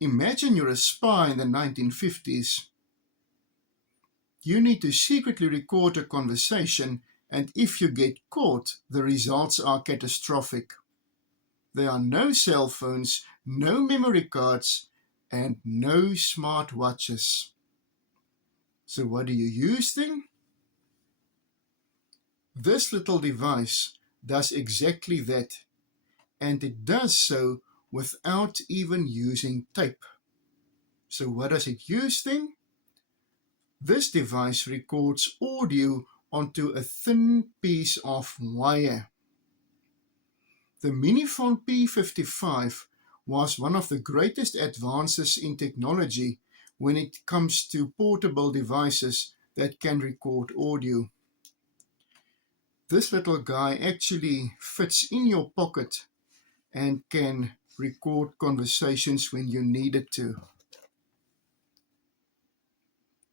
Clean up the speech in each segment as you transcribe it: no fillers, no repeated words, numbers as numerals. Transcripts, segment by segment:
Imagine you're a spy in the 1950s. You need to secretly record a conversation, and if you get caught, the results are catastrophic. There are no cell phones, no memory cards, and no smart watches. So what do you use then? This little device does exactly that, and it does so without even using tape. So what does it use then? This device records audio onto a thin piece of wire. The Minifone P55 was one of the greatest advances in technology when it comes to portable devices that can record audio. This little guy actually fits in your pocket and can record conversations when you need it to.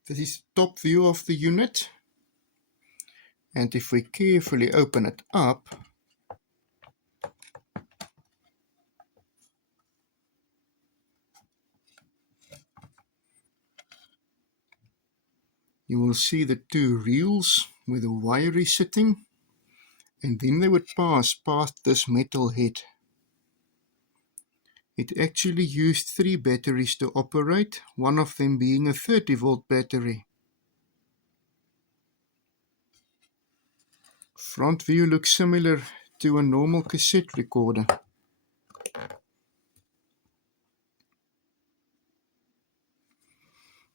This is the top view of the unit, and if we carefully open it up, you will see the two reels where the wire is sitting, and then they would pass past this metal head. It actually used 3 batteries to operate, one of them being a 30-volt battery. Front view looks similar to a normal cassette recorder.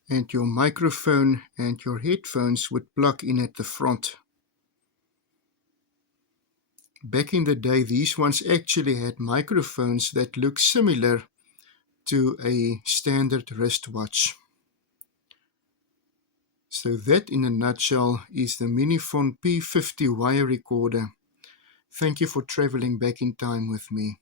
And your microphone and your headphones would plug in at the front. Back in the day, these ones actually had microphones that looked similar to a standard wristwatch. So that, in a nutshell, is the Minifone P50 wire recorder. Thank you for traveling back in time with me.